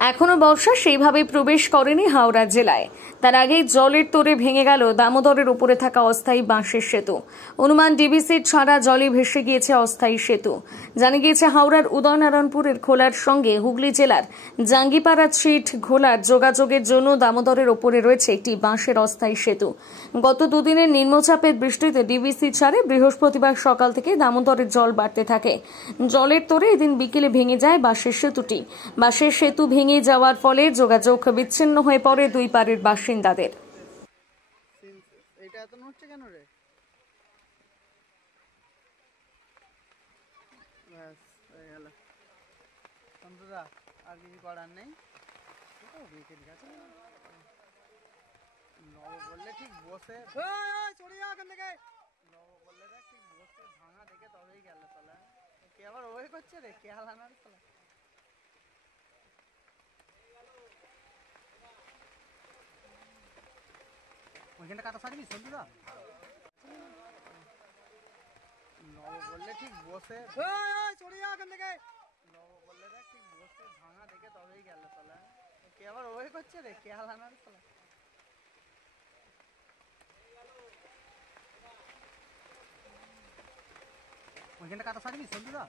এখনো বর্ষা সেইভাবে প্রবেশ করেনি হাওড়া জেলায়। তার আগেই জলের তোড়ে ভেঙে গেল দামোদরের উপরে থাকা অস্থায়ী বাঁশের সেতু। অনুমান ডিবিসির ছাড়া জলে ভেসে গিয়েছে অস্থায়ী সেতু। জানা গিয়েছে হাওড়ার উদয়নারায়ণপুরের ঘোলার সঙ্গে হুগলি জেলার জাঙ্গিপাড়া স্ট্রিট ঘোলার যোগাযোগের জন্য দামোদরের ওপরে রয়েছে একটি বাঁশের অস্থায়ী সেতু। গত দুদিনের নিম্নচাপের বৃষ্টিতে ডিবিসি ছাড়ে বৃহস্পতিবার সকাল থেকে দামোদরের জল বাড়তে থাকে। জলের তোড়ে এদিন বিকেলে ভেঙে যায় বাঁশের সেতুটি। বাঁশের সেতু ভেঙে যাওয়ার ফলে যোগাযোগ বিচ্ছিন্ন হয়ে পড়ে দুই পাড়ের বাসিন্দাদের। ওইখানটা কাটা সারবি সন্ধ্যা নব বললে ঠিক বসে চড়িয়া ওখান থেকে নব বললে দেখ ঠিক বসে ভাঙা দেখে তবেই গেল তাহলে কে আবার ওই করছে রে কে হালানার তাহলে ওইখানটা কাটা সারবি সন্ধ্যা